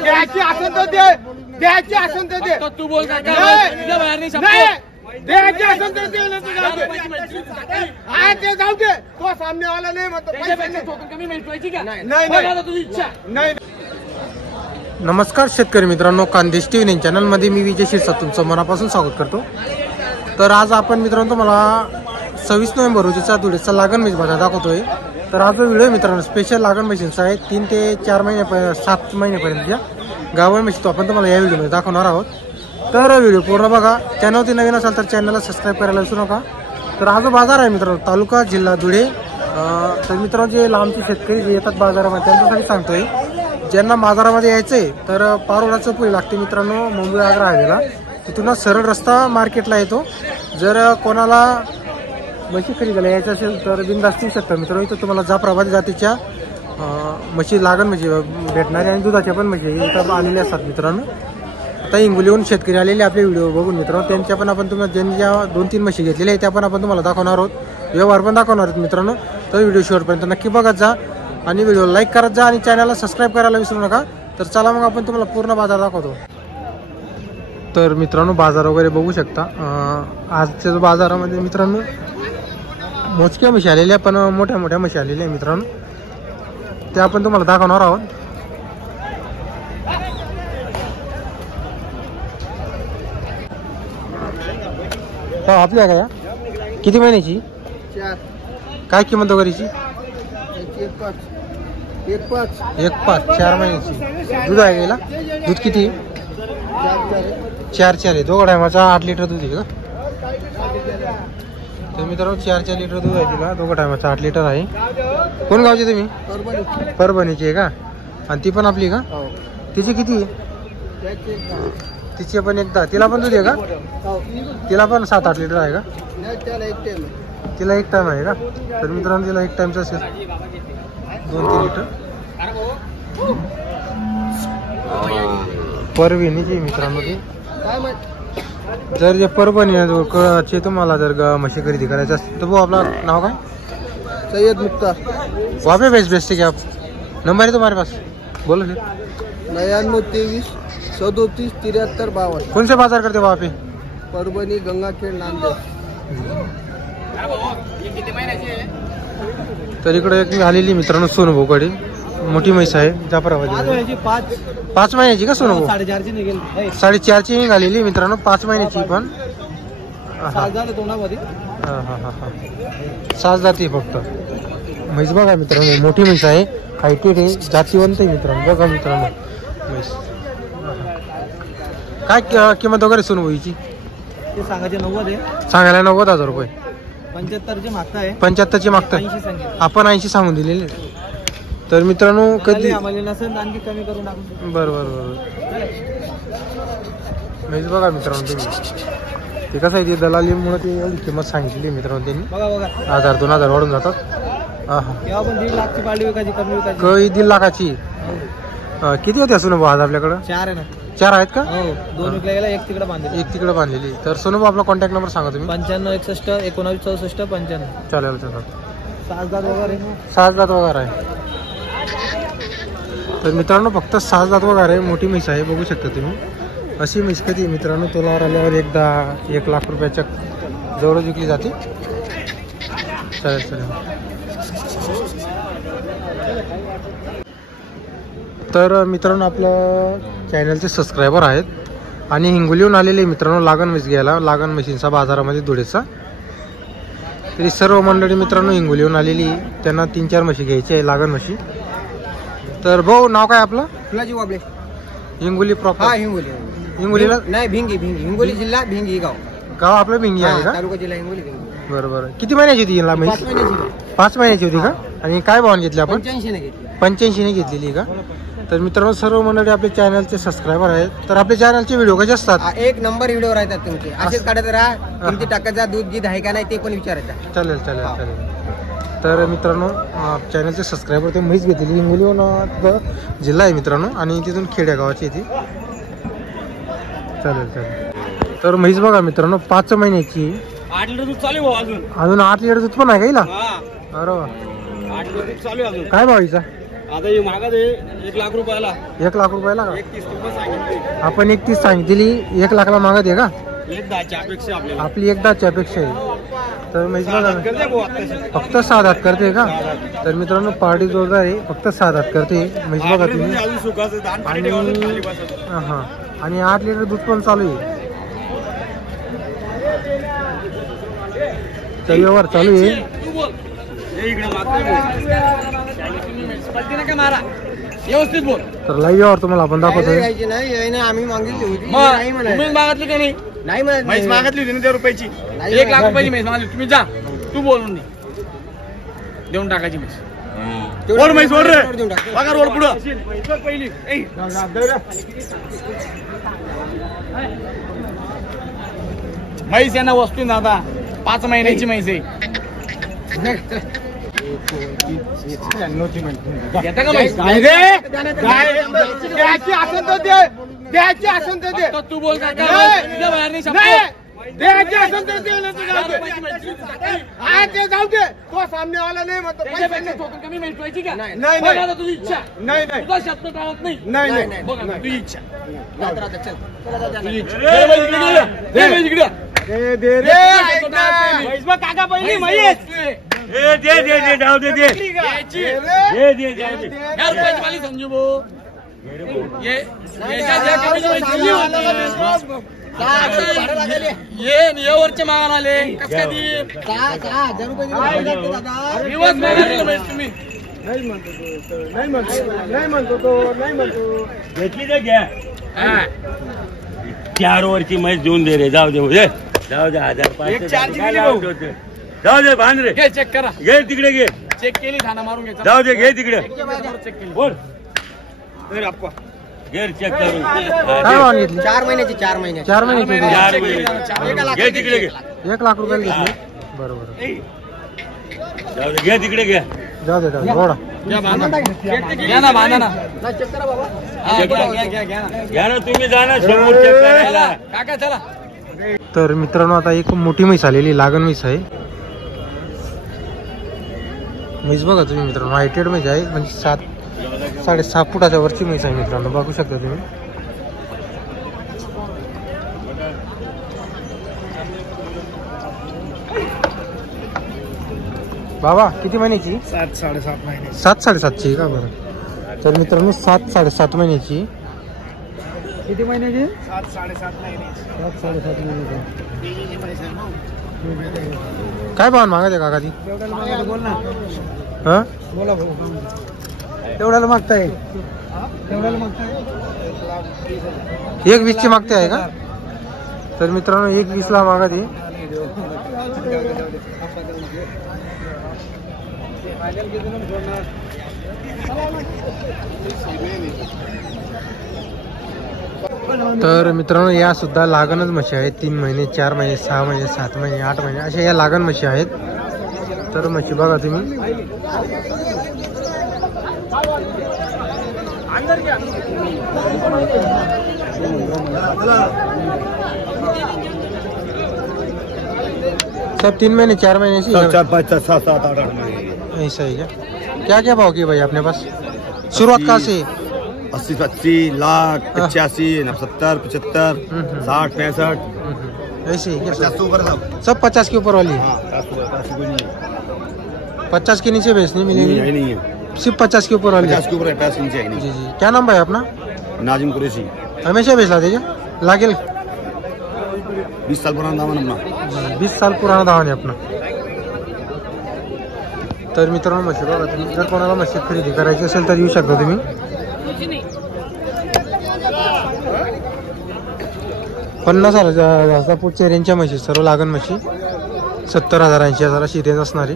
द्यायची असेल तर दे. तू बोल द्यायची असेल तर दे. ते जाऊ दे. तो सामने वाला नाही म्हणतो कमी मिळवायची का? नाही. नमस्कार शेतकरी मित्रांनो, खानदेश टीव्ही 9 चॅनलमध्ये मी विजय शिरसाट तुमचं मनापासून स्वागत करतो. तर आज आपण मित्रांनो तुम्हाला 26 नोव्हेंबर रोजीचा धुळेचा लागण म्हैस बाजार दाखवतोय. तर हा जो व्हिडिओ मित्रांनो स्पेशल लागण म्हशींचा आहे. 3 ते 4 महिने 7 महिन्यापर्यंतच्या गावरान म्हशी तो आपण तुम्हाला या व्हिडिओमध्ये दाखवणार आहोत. तर व्हिडिओ पूर्ण बघा. चॅनलवरती नवीन असाल तर चॅनलला सबस्क्राईब करायला विसरू नका. तर हा जो बाजार आहे मित्रांनो तालुका जिल्हा धुळे. तर मित्रांनो जे लांबचे शेतकरी जे येतात बाजारामध्ये त्यांच्यासाठी सांगतोय, ज्यांना बाजारामध्ये यायचंय तर पारोडाचं पुढे लागते मित्रांनो मुंबई आग्रा हायवेला. तिथूनच सरळ रस्ता मार्केटला येतो. जर कोणाला म्हशी खरेदीला यायचं असेल तर बिनधास्त येऊ शकता मित्रांनो. इथं तुम्हाला जाफराबादी जातीच्या म्हशी लागण म्हणजे भेटणारे आणि दुधाच्या पण म्हशी इथं आलेल्या असतात मित्रांनो. आता हिंगोलीहून शेतकरी आलेले आपले व्हिडिओ बघून मित्रांनो त्यांच्या पण आपण तुम्हाला ज्यांच्या 2-3 म्हशी घेतलेल्या आहेत त्या पण आपण तुम्हाला दाखवणार आहोत, व्यवहार पण दाखवणार आहोत मित्रांनो. तर व्हिडिओ शेवटपर्यंत नक्की बघत जा आणि व्हिडिओ लाईक करत जा आणि चॅनलला सबस्क्राईब करायला विसरू नका. तर चला मग आपण तुम्हाला पूर्ण बाजार दाखवतो. तर मित्रांनो बाजार वगैरे बघू शकता. आजच्या बाजारामध्ये मित्रांनो मोजक्या म्हशी आलेल्या पण मोठ्या मोठ्या म्हशी आलेल्या मित्रांनो, त्या आपण तुम्हाला दाखवणार आहोत. आपल्या काय किती महिन्याची, काय किंमत वगैरेची? 1-5 4 महिन्याची. दूध आहे गेला. दूध किती? 4 आहे. दोघं टायमाचा 8 लिटर दूध आहे का? तर मित्रांनो 4 लिटर दूध आहे तिला. दोघं टायमाचा 8 लिटर आहे. कोण गावचे तुम्ही? परभणीची आहे का? आणि ती पण आपली का? तिची किती आहे? तिची पण एकदा. तिला पण दूध आहे का? तिला पण 7-8 लिटर आहे का? तिला एक टाइम आहे का? तर मित्रांनो तिला एक टाइमचा असेल 2-3 लिटर. परभणीची मित्रांनो ती. जर जे परभणीचे तुम्हाला जर म्हशी खरेदी करायचं असेल तर भाऊ आपलं नाव काय? सय्यद मुख्तार. वहाँ पे बेचते क्या आप? नंबर है तुम्हारे पास? बोलो फिर. 99 23 37 73 52. कौन से बाजार करते वहाँ पे? परभणी, गंगाखेड, नांदेड. तर इकडे एक आलेली मित्रांनो सोनूभाऊकडे मोठी म्हैस आहे जाफराबादी. 5 महिन्याची का सोनूभाऊ? 4.5ची निघेल. 4.5ची निघालेली मित्रांनो, 5 महिन्याची पण. 7 जाती फक्त. म्हैस बघा मित्रांनो मोठी म्हैस आहे, हायटेड आहे, जातीवंत आहे मित्रांनो. बघा मित्रांनो म्हैस. काय किंमत वगैरे सोनूभाऊची? ते सांगायचे 90 आहे. सांगायला 90,000 रुपये. 75ची मागताय. 75ची मागताय. आपण 80 सांगून दिलेले. तर मित्रांनो कधी आणखी कमी करून टाकू. बरोबर. म्हैस बघा मित्रांनो तुम्ही. ते कसं आहे ते दलालीमुळे ते एवढी किंमत सांगितली मित्रांनो त्यांनी. बघा 1000-2000 वाढून जातात. पण 1.5 लाखची पाळली विकायची, कमी विकायची. काही 1.5 लाखाची. किती होते सोनूभाऊ आज आपल्याकडं? 4 आहे ना. 4 आहेत का? हो. 2 विकल्या गेला, 1 तिकडे बांधली. 1 तिकडे बांधलेली. तर सोनूभाऊ आपला कॉन्टॅक्ट नंबर सांगा तुम्ही. 95 61 19 64 95. चालेल. 7 दात वगैरे. 7 दात वगैरे आहे. तर मित्रांनो फक्त 7 दात वगैरे आहे. मोठी म्हैस आहे बघू शकता तुम्ही. अशी म्हैस कधी मित्रांनो तोलावर आल्यावर एकदा 1 लाख रुपयाच्या जवळ विकली जाते. चालेल. तर मित्रांनो आपलं चॅनलचे सबस्क्रायबर आहेत आणि हिंगोलीहून आलेले मित्रांनो लागण म्हैस घ्यायला. लागण म्हशींचा बाजारामध्ये धुळेचा. तरी सर्व मंडळी मित्रांनो हिंगोलीहून आलेली, त्यांना 3-4 म्हशी घ्यायची आहे लागण म्हशी. तर भाऊ नाव काय आपलं? फुलाजी वाबळे. हिंगोली प्रॉपर? हिंगोलीला नाही, भिंगी. हिंगोली जिल्हा भिंगी गाव आपलं भिंगी आहे का? तालुका जिल्हा हिंगोली भिंगी. बरोबर. किती महिन्याची होती हिला म्हैस? 5 महिन्याची. 5 महिन्याची होती का? आणि काय भावाने घेतली आपण? 85 ने घेतली. 85 ने घेतलेली का? तर मित्रांनो सर्व मंडळी आपल्या चॅनलचे सबस्क्रायबर आहेत. तर आपल्या चॅनलचे व्हिडिओ कसे असतात? 1 नंबर व्हिडिओ राहतात तुमचे. असेच काढत राहा. तुमची टाकायचा दूध गीत आहे का नाही ते पण विचारायचं. चालेल. तर मित्रांनो चॅनलचे सबस्क्रायबर ते म्हैस घेतलेली हिंगोलीहून जिल्हा आहे मित्रांनो आणि तिथून खेड्या गावाची ती. चालेल. तर म्हैस बघा मित्रांनो 5 महिन्याची. 8 लिटर दूध चालू अजून 8 लिटर दूध पण आहे का हिला? अरे वा. चालू आहे अजून. काय भावीचा? आता हे मागत आहे 1 लाख रुपयाला. 1 लाख रुपयाला का? 31 रुपये सांगितले. आपण 31 सांगितली, 1 लाखला मागत आहे का? 1,10च्या अपेक्षा आपल्याला. आपली 1,10च्या अपेक्षा आहे. तर म्हैस बघा फक्त 6 दात करते का? तर मित्रांनो पार्टी जोरदार आहे, फक्त 6 दात करते म्हैस बघा तुम्ही. हा आणि 8 लिटर दूध पण चालू आहे. तर व्यवहार चालू आहे. व्यवस्थित बोल. तर लाईव्ह व्यवहार तुम्हाला आपण दाखवतोय. आम्ही मागितली होती. मागितली का नाही? नाही म्हैस मागितली होती ना त्या रुपयाची. 1 लाख रुपयाची म्हैस मागितली. तुम्ही जा, तू बोलून दे, देऊन टाकायची म्हैस. बोल म्हैस बोल रे, पगार वर पुढं पहिली. म्हैस यांना वस्तू ना आता 5 महिन्याची म्हैस आहे. घेता का म्हैस? द्यायची असेल तर दे, द्यायची असेल तर दे. तू बोल का? बाहेर नाही द्यायची असेल तर दे. हा ते जाऊ दे. तो सामने वाला नाही म्हणतो कमी म्हैस ठेवायची का? नाही नाही तुझी इच्छा. नाही नाही तुझा शब्द टाळत नाही. नाही नाही बघा तुझी इच्छा. तुझी इच्छा. दे म्हैस इकडे. दे रे म्हैस बघ काका पहिली म्हैस. दे जाऊ दे. दे संजू भाऊ ये वरचे मागायला आले. तुम्ही नाही म्हणतो तो नाही म्हणतो. घेतली तर घ्या. 4 वरची म्हैस देऊन दे रे. जाऊ दे जाऊ दे. 1,000 जाऊ दे. बांध रे. घे चेक करा. घे तिकडे घे. चेक केली थाना मारून घ्यायचा. जाऊ दे. घे तिकडे. बोल घे चेक करून. काय मागितली? 4 महिन्याची. 4 महिन्याची. 4 महिन्याची. 4 महिने. घे तिकडे घे. 1 लाख रुपयाला घेतली. बरोबर. जाऊ दे. घे तिकडे घे. जाऊ दे गोडा. घ्या ना बांधा ना. चेक करा बाबा. घ्या ना तुम्ही. जा ना समोर चेक करायला. काका चला. तर मित्रांनो आता एक मोठी म्हैस आलेली लागण म्हैस आहे. म्हैस बघा तुम्ही मित्रांनो, हायटेड म्हैस आहे. म्हणजे 7.5 फुटाच्या वरची म्हैस आहे मित्रांनो, बघू शकता तुम्ही. बाबा किती महिन्याची? 7-7.5 महिने. 7-7.5ची का? बरं. तर मित्रांनो 7-7.5 महिन्याची. किती महिन्याची? 7-7.5 महिन्याची. 7-7.5 महिन्याची. काय भाव मागायचे काका ती? बोल ना. हा बोला तेवढ्याला मागताय? तेवढ्याला मागताय. 1,20ची मागते आहे का? तर मित्रांनो 1,20ला मागा ती. तर मित्रांनो या सुद्धा लागणच म्हशी आहेत. 3 महिने, 4 महिने, 6 महिने, 7 महिने, 8 महिने अशा या लागण म्हशी आहेत. तर म्हशी बघा तुम्ही. सब 3 महीने 4 महीने से 4 5 6 7 8 महीने ऐसा ही है क्या क्या भाव की भाई अपने पास शुरुआत कहाँ से 80 80 लाख 85 70 75 60 65 ऐसे ही क्या 50 ऊपर सब 50 के ऊपर वाली 50 के नीचे बेचने मिलेगी नहीं है सिर्फ 50 के ऊपर वाली 50 के ऊपर 50 नीचे है नहीं जी जी क्या नाम भाई अपना नाजिम कुरैशी हमेशा बेचला देगा लागेल 20 साल पुराना दामन अपना जी 20 साल पुराना दावा आहे अपना तर मित्रांनो म्हशी बघा तुम्ही जर कोणाला म्हशी खरेदी करायची असेल तर येऊ शकता तुम्ही 50,000 पुढच्या रेंजच्या म्हशी सर्व लागण म्हशी 70,000 80,000 अशी रेंज असणारी